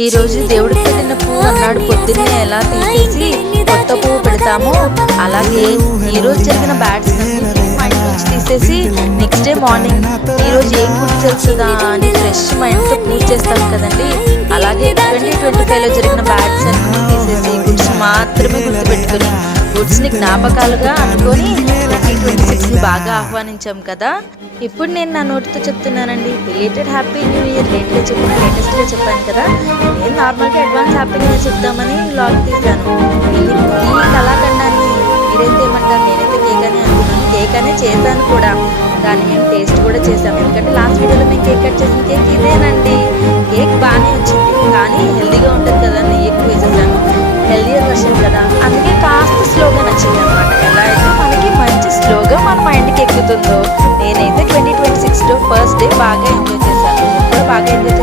ఈ రోజు దేవుడికి పెట్టిన పువ్వు అన్నాడు. పొద్దున్నే ఎలా తీసేసి కొత్త పువ్వు పెడతామో అలాగే ఈ రోజు జరిగిన బ్యాడ్స్ నుంచి తీసేసి నెక్స్ట్ డే మార్నింగ్ ఈ రోజు ఏం పూజ చేస్తుందా అని ఫ్రెష్ మైండ్తో పూజ చేస్తాం కదండి. అలాగే ట్వంటీ ట్వంటీ ఫైవ్లో జరిగిన బ్యాడ్స్ అన్ని తీసేసి గుడ్స్ మాత్రమే గుర్తుపెట్టుకుని గుడ్స్ని జ్ఞాపకాలుగా అనుకొని బాగా ఆహ్వానించాం కదా. ఇప్పుడు నేను నా నోటితో చెప్తున్నానండి. రిలేటెడ్ హ్యాపీ న్యూ ఇయర్ లేట్గా చెప్పిన లేటెస్ట్గా చెప్పాను కదా. నేను నార్మల్గా అడ్వాన్స్ హ్యాపీ న్యూ ఇయర్ చెప్దామని లాగ్ తీశాను. ఈ కళాఖండాన్ని మీరైతే ఏమంటారు? నేనైతే కేక్ అని అనుకున్నాను కేక్ అనే చేశాను కూడా. దాన్ని మేము టేస్ట్ కూడా చేసాం ఎందుకంటే లాస్ట్ వీడియోలో మేము కేక్ కట్ చేసిన మైండ్కి నేనైతే ట్వంటీ ట్వంటీ సిక్స్లో ఫస్ట్ డే బాగా ఎంజాయ్ చేశాను. బాగా ఎంజాయ్